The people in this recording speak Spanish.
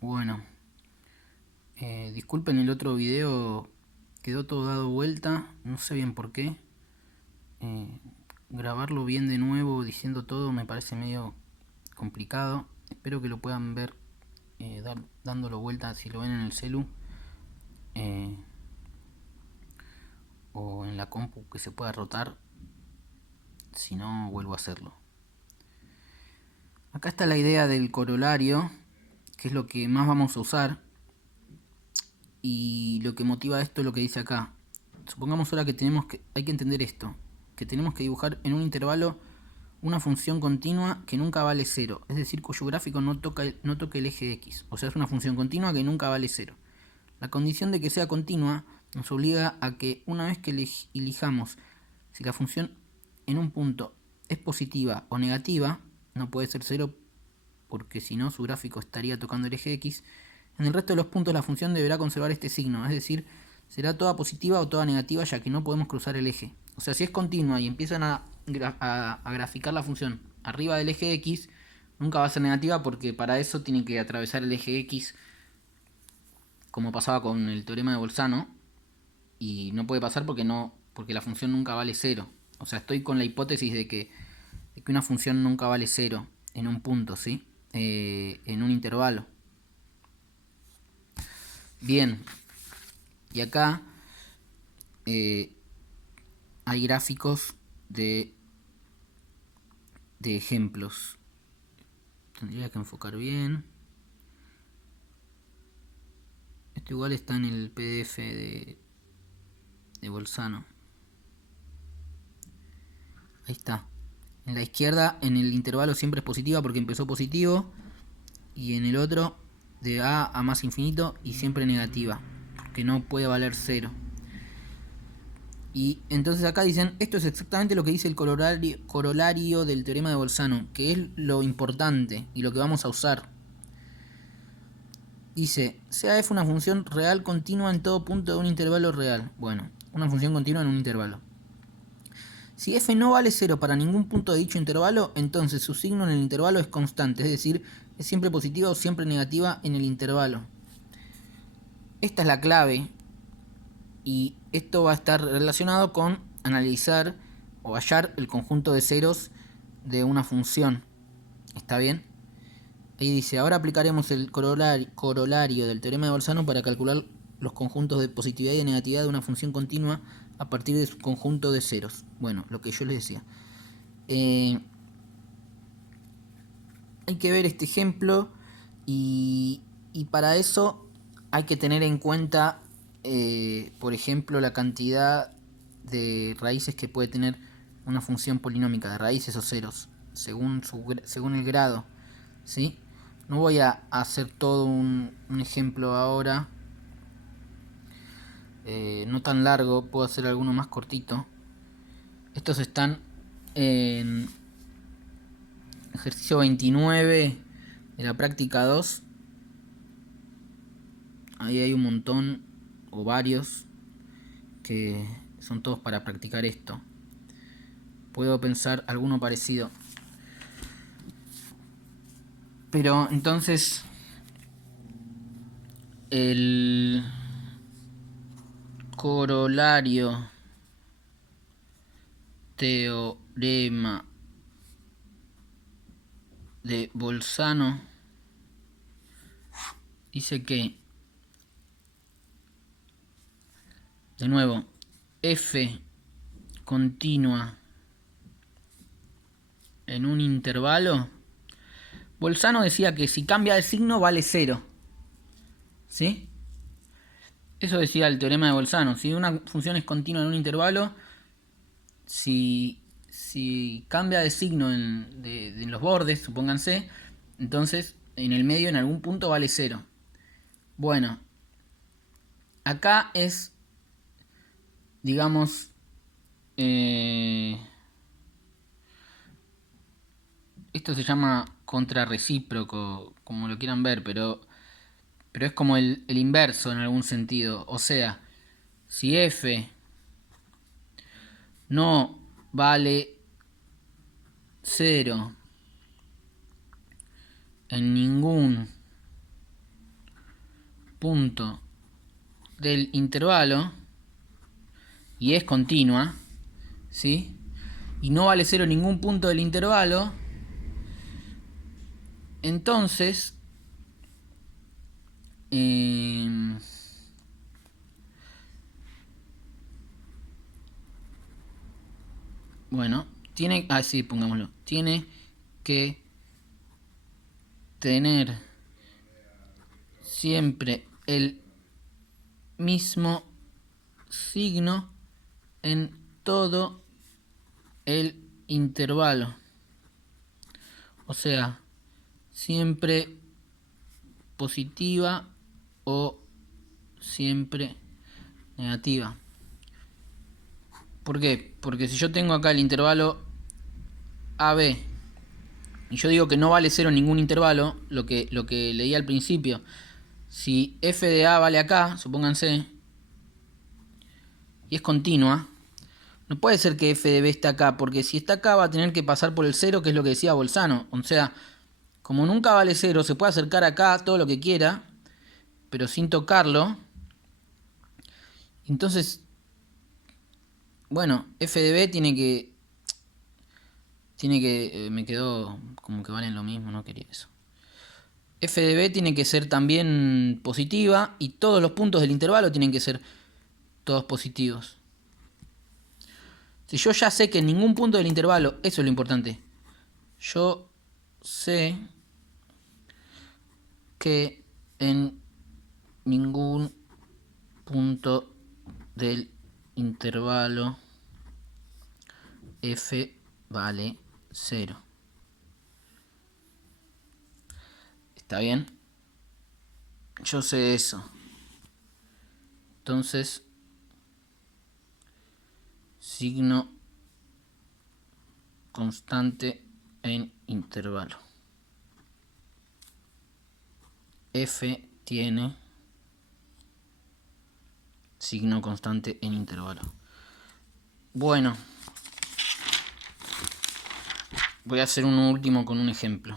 Bueno, disculpen el otro video, quedó todo dado vuelta, no sé bien por qué. Eh, Grabarlo bien de nuevo diciendo todo me parece medio complicado. Espero que lo puedan ver dándolo vuelta si lo ven en el celu eh, o en la compu que se pueda rotar. Si no, vuelvo a hacerlo. Acá está la idea del corolario, que es lo que más vamos a usar. Y lo que motiva esto es lo que dice acá. Supongamos ahora que hay que entender esto, que tenemos que dibujar en un intervalo una función continua que nunca vale cero, es decir, cuyo gráfico no toque el eje X. O sea, es una función continua que nunca vale cero. La condición de que sea continua nos obliga a que una vez que elijamos si la función en un punto es positiva o negativa, no puede ser cero porque si no su gráfico estaría tocando el eje X. En el resto de los puntos la función deberá conservar este signo, es decir, será toda positiva o toda negativa, ya que no podemos cruzar el eje. O sea, si es continua y empiezan a graficar la función arriba del eje X, nunca va a ser negativa porque para eso tiene que atravesar el eje X, como pasaba con el teorema de Bolzano, y no puede pasar porque la función nunca vale cero. O sea, estoy con la hipótesis de que una función nunca vale cero en un punto, ¿sí? En un intervalo. Bien, y acá hay gráficos de ejemplos. Tendría que enfocar bien. Esto igual está en el PDF de Bolzano. Ahí está. En la izquierda, en el intervalo siempre es positiva porque empezó positivo. Y en el otro, de a más infinito y siempre negativa, porque no puede valer cero. Y entonces acá dicen, esto es exactamente lo que dice el corolario del teorema de Bolzano, que es lo importante y lo que vamos a usar. Dice, sea f una función real continua en todo punto de un intervalo real. Bueno, una función continua en un intervalo. Si f no vale cero para ningún punto de dicho intervalo, entonces su signo en el intervalo es constante, es decir, es siempre positiva o siempre negativa en el intervalo. Esta es la clave. Y esto va a estar relacionado con analizar o hallar el conjunto de ceros de una función. ¿Está bien? Ahí dice, ahora aplicaremos el corolario del teorema de Bolzano para calcular los conjuntos de positividad y de negatividad de una función continua a partir de su conjunto de ceros. Bueno, lo que yo les decía. Hay que ver este ejemplo y para eso hay que tener en cuenta, por ejemplo, la cantidad de raíces que puede tener una función polinómica, de raíces o ceros, según el grado, ¿sí? No voy a hacer todo un ejemplo ahora, no tan largo, puedo hacer alguno más cortito. Estos están en ejercicio 29 de la práctica 2. Ahí hay un montón o varios que son todos para practicar esto. Puedo pensar alguno parecido. Pero entonces el corolario teorema de Bolzano dice que, de nuevo, f continua en un intervalo. Bolzano decía que si cambia de signo vale cero, ¿sí? Eso decía el teorema de Bolzano. Si una función es continua en un intervalo, si cambia de signo en los bordes, supónganse, entonces en el medio en algún punto vale cero. Bueno, acá es, digamos, esto se llama contrarrecíproco, como lo quieran ver, pero es como el inverso en algún sentido. O sea, si f no vale cero en ningún punto del intervalo y es continua, ¿sí? Y no vale 0 en ningún punto del intervalo, entonces bueno, tiene, sí, pongámoslo, tiene que tener siempre el mismo signo en todo el intervalo. O sea, siempre positiva o siempre negativa. ¿Por qué? Porque si yo tengo acá el intervalo AB y yo digo que no vale 0 en ningún intervalo, lo que leí al principio, si f de A vale acá, supónganse, y es continua, no puede ser que f de B esté acá, porque si está acá va a tener que pasar por el 0, que es lo que decía Bolzano. O sea, como nunca vale 0, se puede acercar acá todo lo que quiera, pero sin tocarlo. Entonces, bueno, f de B tiene que... me quedó como que valen lo mismo, no quería eso. F de B tiene que ser también positiva y todos los puntos del intervalo tienen que ser todos positivos. Si yo ya sé que en ningún punto del intervalo, eso es lo importante. Yo sé que en ningún punto del intervalo f vale 0. ¿Está bien? Yo sé eso. Entonces, signo constante en intervalo. F tiene signo constante en intervalo. Bueno, voy a hacer uno último con un ejemplo.